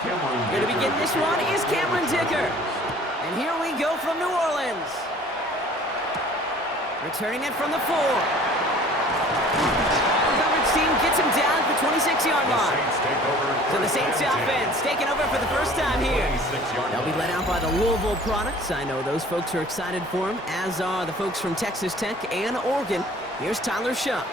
Going to begin this one is Cameron Dicker. And here we go from New Orleans. Returning it from the 4. Coverage team gets him down at the 26-yard line. So the Saints offense taking over for the first time here. They'll be led out by the Louisville products. I know those folks are excited for him, as are the folks from Texas Tech and Oregon. Here's Tyler Shough.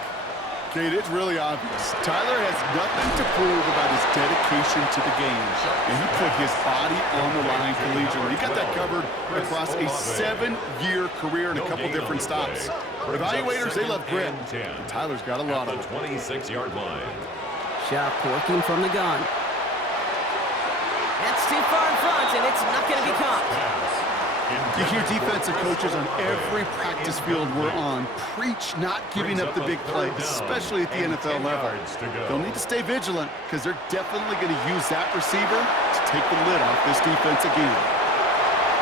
Kate, it's really obvious. Tyler has nothing to prove about his dedication to the game. And he put his body on the line collegiately. He got that covered across a 7-year career in a couple different stops. Evaluators, they love grit. And Tyler's got a lot of it. 26-yard line. Shough working from the gun. That's too far in front, and it's not going to be caught. You hear defensive coaches on every practice field we're on preach not giving up the big play, especially at the NFL level. They'll need to stay vigilant because they're definitely going to use that receiver to take the lid off this defense again.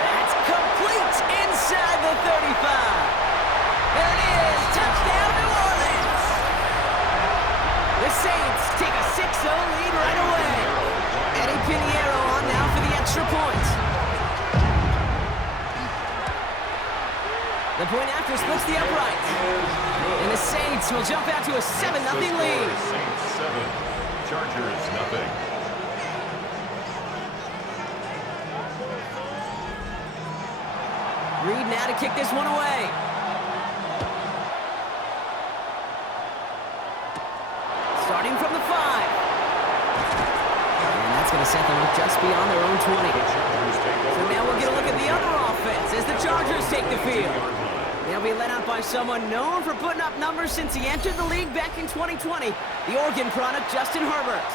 That's complete inside the 35. There it is, touchdown New Orleans. The Saints take a 6-0 lead right away. Eddie Pinheiro on now for the extra point. The point after splits the uprights. And the Saints will jump out to a 7-0 lead. Saints 7, Chargers nothing. Reed now to kick this one away. Starting from the 5. And that's going to set them up just beyond their own 20. So now we'll get a look at the other offense as the Chargers take the field. They'll be led out by someone known for putting up numbers since he entered the league back in 2020, the Oregon product, Justin Herbert.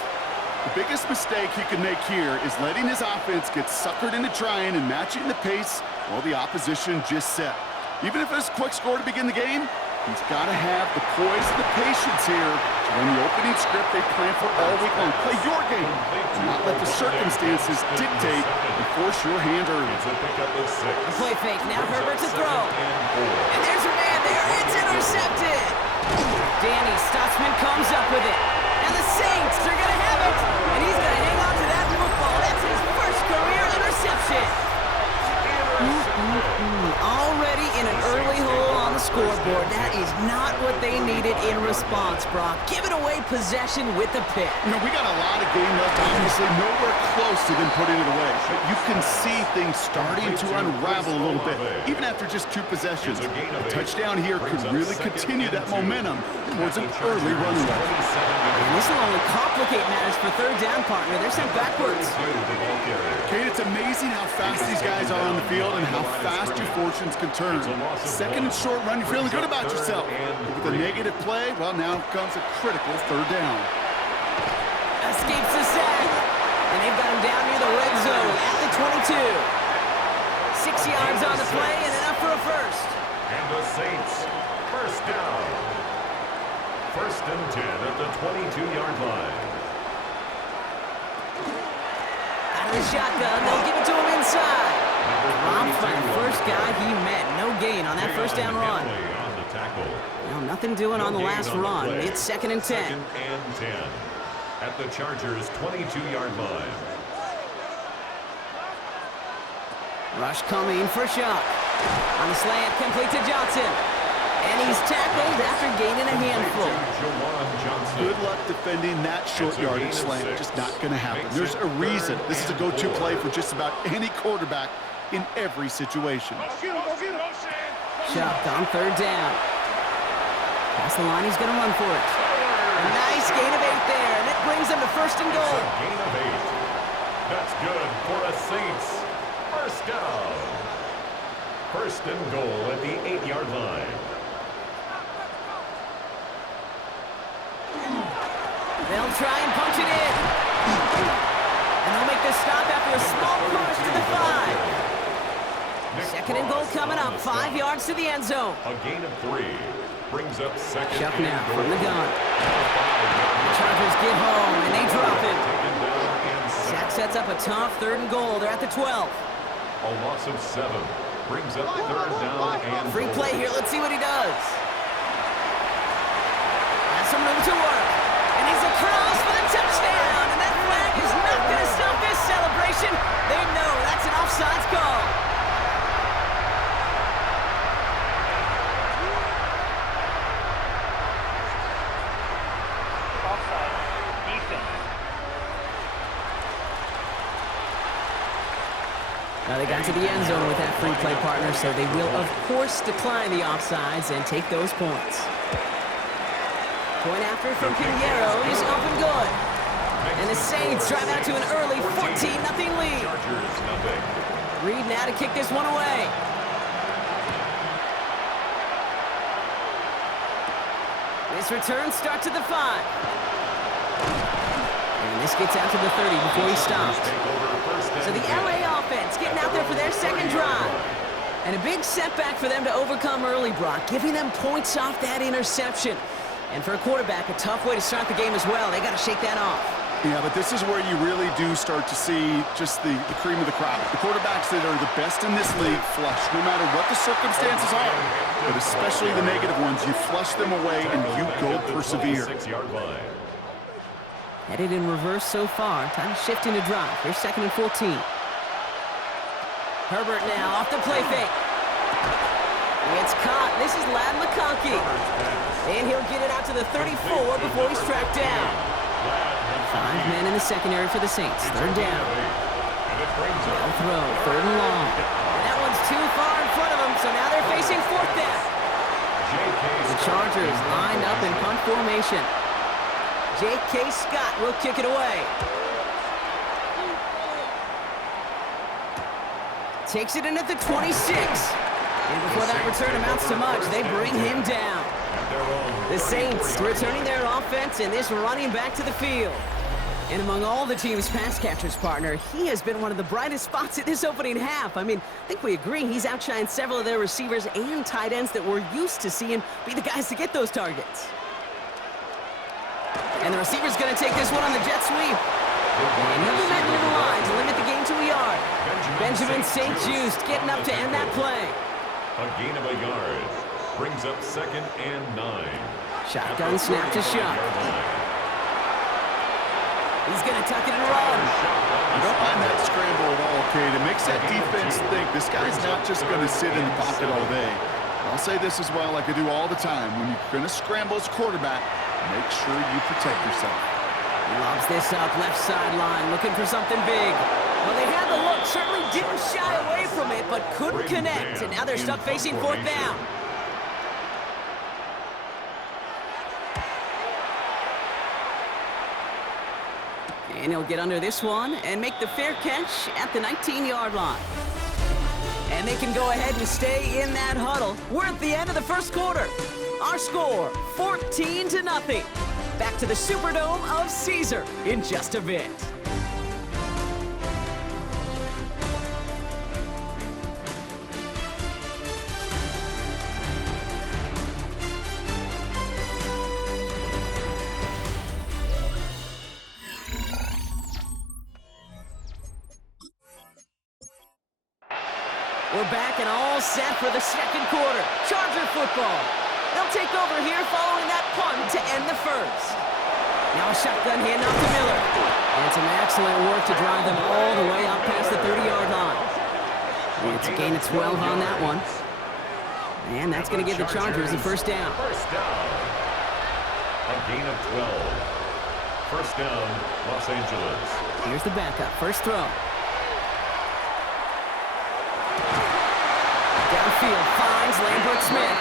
The biggest mistake he can make here is letting his offense get suckered into trying and matching the pace while the opposition just set. Even if it's a quick score to begin the game, he's got to have the poise and the patience here to run the opening script they planned for all week long. Play your game. Do not let the circumstances dictate and force your hand early. The play fake, now Herbert to throw. And there's a man there, it's intercepted. Danny Stutzman comes up with it. And the Saints are going to have it. And he's going to hang on to that football. That's his first career interception. Already in an early hole on the scoreboard. That is not what they needed in response, Brock. Giving away possession with the pick. You know, we got a lot of game left, obviously nowhere close to them putting it away. But you can see things starting to unravel a little bit, even after just 2 possessions. A touchdown here could really continue that momentum towards an early runaway. And this will only complicate matters for third down, partner. They're sent backwards. Kate, it's amazing how fast these guys are on the field and how fast your fortunes can turn. Second and short run, you're feeling good about yourself. But with a negative play, well, now comes a critical third down. Escapes the sack. And they've got him down near the red zone at the 22. 6 yards on the play and enough for a first. And the Saints, first down. First and 10 at the 22-yard line. Out of the shotgun, they'll give it to him inside. Robbed by the first guy he met. No gain on that first down run. Well, nothing doing on the last run. It's second and 10. Second and 10 at the Chargers' 22-yard line. Rush coming for Shough. On the slant, complete to Johnson. And he's tackled after gaining a handful. Good luck defending that short yardage slant. Just not going to happen. There's a reason this is a go-to play for just about any quarterback in every situation. Shough on third down. Past the line, he's going to run for it. A nice gain of 8 there, and it brings them to first and goal. Gain of 8. That's good for a Saints. First down. First and goal at the 8-yard line. They'll try and punch it in. And they'll make the stop after a small push to the 5. Second and goal coming up. 5 yards to the end zone. A gain of 3. Brings up second Shough and now goal. from the gun. The Chargers get home, and they drop him. Sack sets up a tough third and goal. They're at the 12. A loss of 7. Brings up third down and Free goal. play here. Let's see what he does. Has some room to work. And he's across for the touchdown. And that flag is not going to stop this Now they got to the end zone with that free play partner, so they will, of course, decline the offsides and take those points. Point after from Pinheiro is up and good. And the Saints drive out to an early 14-0 lead. Reed now to kick this one away. This return starts at the 5. And this gets out to the 30 before he stops. So the LA offense getting out there for their second drive. And a big setback for them to overcome early, Brock, giving them points off that interception. And for a quarterback, a tough way to start the game as well. They got to shake that off. Yeah, but this is where you really do start to see just the cream of the crop. The quarterbacks that are the best in this league flush, no matter what the circumstances are. But especially the negative ones, you flush them away and you go persevere. Headed in reverse so far. Time to shift into drive. Here's 2nd and 14. Herbert now off the play fake. It's caught. This is Ladd McConkey. And he'll get it out to the 34 before he's tracked down. 5 men in the secondary for the Saints. 3rd down. They'll throw. 3rd and long. And that one's too far in front of them, so now they're facing 4th down. The Chargers lined up in punt formation. J.K. Scott will kick it away. Takes it in at the 26. And before that return amounts to much, they bring him down. The Saints returning their offense and this running back to the field. And among all the team's pass catchers, partner, he has been one of the brightest spots in this opening half. I mean, I think we agree he's outshined several of their receivers and tight ends that we're used to seeing be the guys to get those targets. And the receiver's going to take this one on the jet sweep. And he'll be met near the line to limit the game to a yard. Benjamin St-Juste getting up to end that play. A gain of a yard. Brings up 2nd and 9. Shotgun snap to Shuck. He's going to tuck it and run. I don't mind that scramble at all, Kate. It makes that defense think this guy's not just going to sit in the pocket all day. I'll say this as well, like I do all the time. When you're going to scramble as quarterback, make sure you protect yourself. Lobs this up, left sideline, looking for something big. Well, they had the look, certainly didn't shy away from it, but couldn't connect. And now they're stuck facing 4th down. And he'll get under this one and make the fair catch at the 19-yard line. And they can go ahead and stay in that huddle. We're at the end of the first quarter. Our score, 14-0. Back to the Superdome of Caesar in just a bit. We're back and all set for the second quarter. Charger football. They'll take over here following that punt to end the first. Now a shotgun handoff to Miller. And some excellent work to drive them all the way up past the 30-yard line. It's a gain of 12 on that one. And that's going to give the Chargers the first down. First down. A gain of 12. First down, Los Angeles. Here's the backup. First throw. Downfield finds Lambert Smith.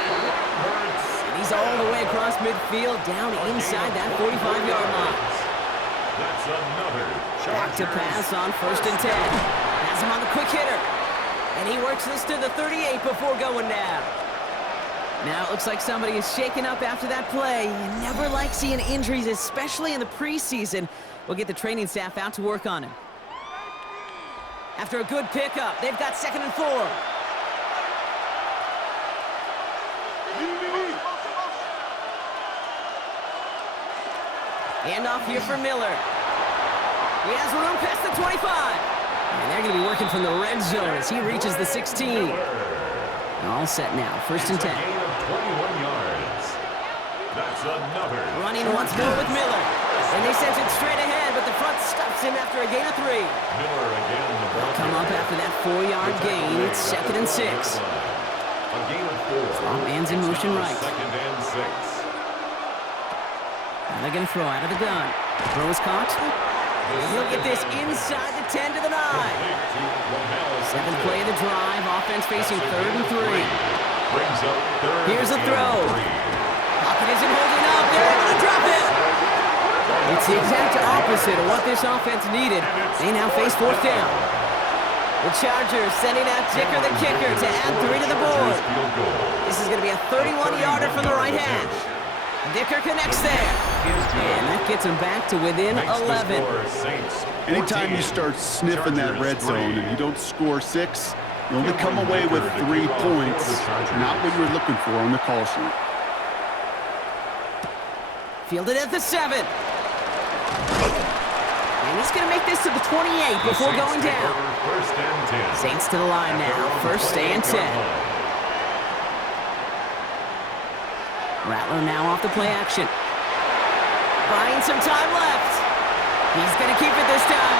And he's all the way across midfield, down inside that 45-yard line. That's another Back to pass on 1st and 10. Has him on the quick hitter. And he works this to the 38 before going down. Now it looks like somebody is shaken up after that play. You never like seeing injuries, especially in the preseason. We'll get the training staff out to work on him. After a good pickup, they've got 2nd and 4. Handoff here for Miller. He has room past the 25. And they're going to be working from the red zone as he reaches the 16. All set now. 1st and 10. gain of 21 yards. That's another. Running once more with Miller. And they send it straight ahead, but the front stops him after a gain of 3. Miller again. The ball Come up after that 4-yard gain. It's 2nd and 6. A gain of 4. Man's in motion right. 2nd and 6. Now they're going to throw out of the gun. Throw is caught. He'll get this inside the 10 to the 9. Seventh play of the drive. Offense facing 3rd and 3. Brings up 3rd. Here's a throw. Pocket isn't holding up. They're able to drop it. It's the exact opposite of what this offense needed. They now face 4th down. The Chargers sending out Dicker the kicker to add 3 to the board. This is going to be a 31-yarder from the right hash. Dicker connects there. And that gets him back to within 11. Anytime you start sniffing that red zone and you don't score 6, you only come away with 3 points. Not what you were looking for on the call sheet. Fielded at the 7. And he's going to make this to the 28 before going down. Saints to the line now. 1st and 10. Rattler now off the play action. Buying some time left. He's going to keep it this time.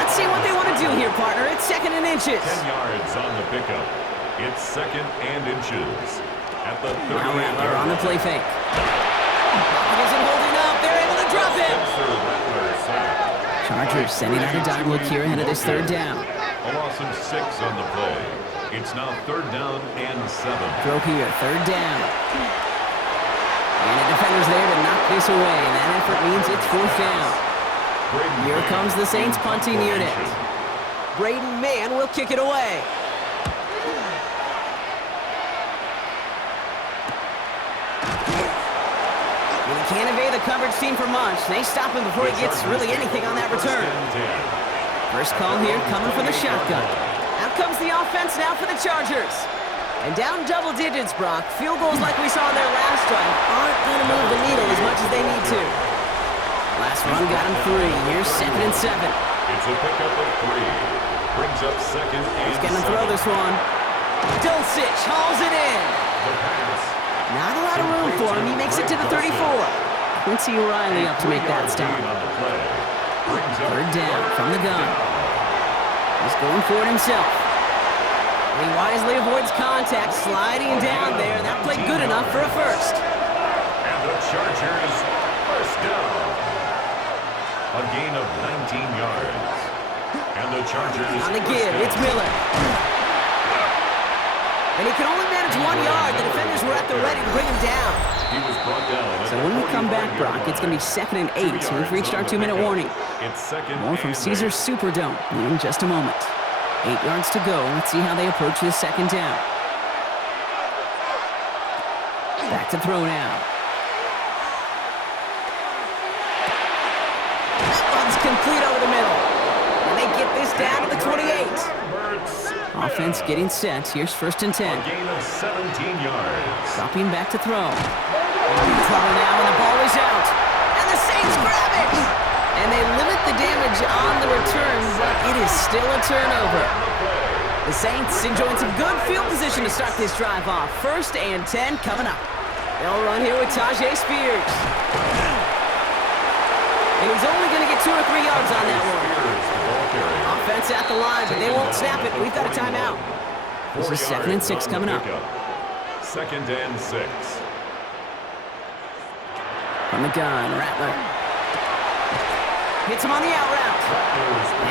Let's see what they want to do here, partner. It's 2nd and inches. 10 yards on the pickup. It's 2nd and inches. At the 38 now Rattler on the play fake. Pocket isn't holding up. They're able to drop it. Chargers sending out a dime look here ahead of this 3rd down. A loss of 6 on the play. It's now 3rd down and 7. Throw here, 3rd down. And the defender's there to knock this away. That effort means it's 4th down. Here comes the Saints punting unit. Braden Mann will kick it away. And he can't evade the coverage team for much. They stop him before he gets really anything on that return. First call here coming from the shotgun. Out comes the offense now for the Chargers. And down double digits, Brock. Field goals like we saw in their last drive aren't going to move the needle as much as they need to. Last run got him 3. Here's 2nd and 7. It's a pickup of 3. Brings up 2nd and He's going to throw this one. Dulcich hauls it in. The pass. Not a lot of room for him. He makes it to the 34. Quincy Riley up to make that stop. 3rd down from the gun. He's going for it himself. He wisely avoids contact, sliding down there. That played good enough for a first. And the Chargers first down. A gain of 19 yards. And the Chargers On the give, it's Miller. And he can only manage 1 yard. The defenders were at the ready to bring him down. He was brought down. So when we come back, Brock, it's going to be 2nd and 8. So we've reached our 2-minute warning. It's 2nd More from and Caesars Superdome in just a moment. 8 yards to go. Let's see how they approach this 2nd down. Back to throw now. One's complete over the middle. And they get this down to the 28. Offense getting set. Here's 1st and 10. A gain of 17 yards. Dropping back to throw. In trouble now, and the ball is out. And the Saints grab it! And they limit the damage on the return, but it is still a turnover. The Saints enjoying some good field position to start this drive off. 1st and 10 coming up. They'll run here with Tyjae Spears. And he's only going to get 2 or 3 yards on that one. Offense at the line, but they won't snap it. We've got a timeout. This is 2nd and 6 coming up. 2nd and 6. From the gun, Rattler. Hits him on the out route.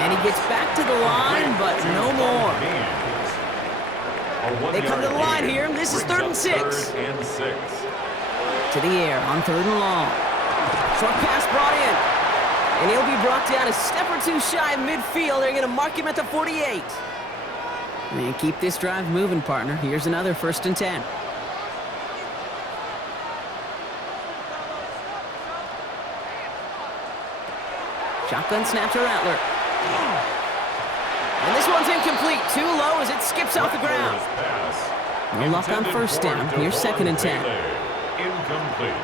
And he gets back to the line, but no more. They come to the line here. This is 3rd and 6. To the air on 3rd and long. Short pass brought in. And he'll be brought down a step or 2 shy of midfield. They're going to mark him at the 48. And keep this drive moving, partner. Here's another 1st and 10. Shotgun snap to Rattler. And this one's incomplete. Too low as it skips off the ground. No luck on 1st down. Here's 2nd and 10. Incomplete.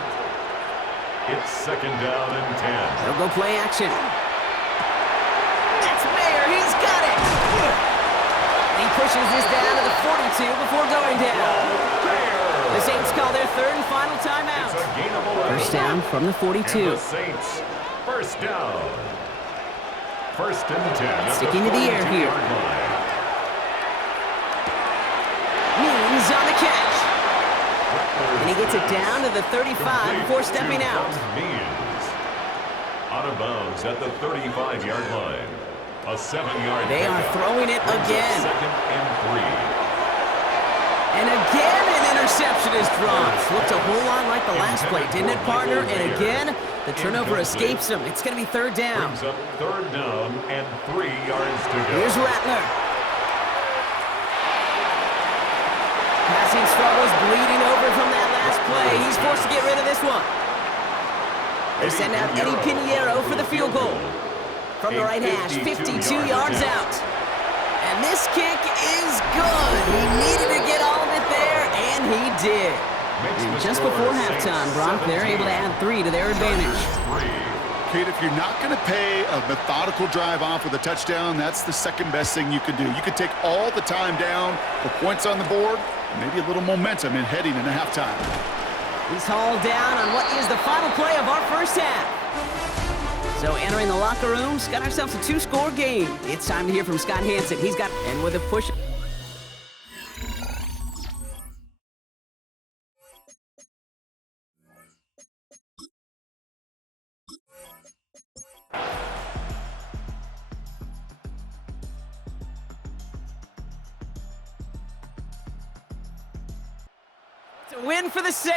It's 2nd down and 10. They'll go play action. That's Mayer. He's got it. He pushes this down to the 42 before going down. The Saints call their 3rd and final timeout. 1st down from the 42. And the Saints, 1st down. 1st and 10. Sticking to the air here. Means on the catch. And he gets it down to the 35 before stepping out. Out of bounds at the 35-yard line. A 7-yard They are pickup. throwing it Brings up again. 2nd and 3. And again, an interception is dropped. Looked a whole lot like the last play, didn't it, partner? And again, the turnover escapes him. It's going to be 3rd down. Brings up 3rd down and 3 yards to go. Here's Rattler. Passing struggles, bleeding over from that last play. He's forced to get rid of this one. They send out Eddie Pinheiro for the field goal. From the right hash, 52 yards out. And this kick is good. He needed to get all of it there, and he did. And just before halftime, Brock, they're able to add 3 to their advantage. Kate, if you're not going to pay a methodical drive off with a touchdown, that's the second best thing you can do. You could take all the time down, put points on the board, and maybe a little momentum in heading into halftime. He's hauled down on what is the final play of our first half. So entering the locker rooms, got ourselves a 2-score game. It's time to hear from Scott Hanson. He's got, and with a push. To win for the Saints.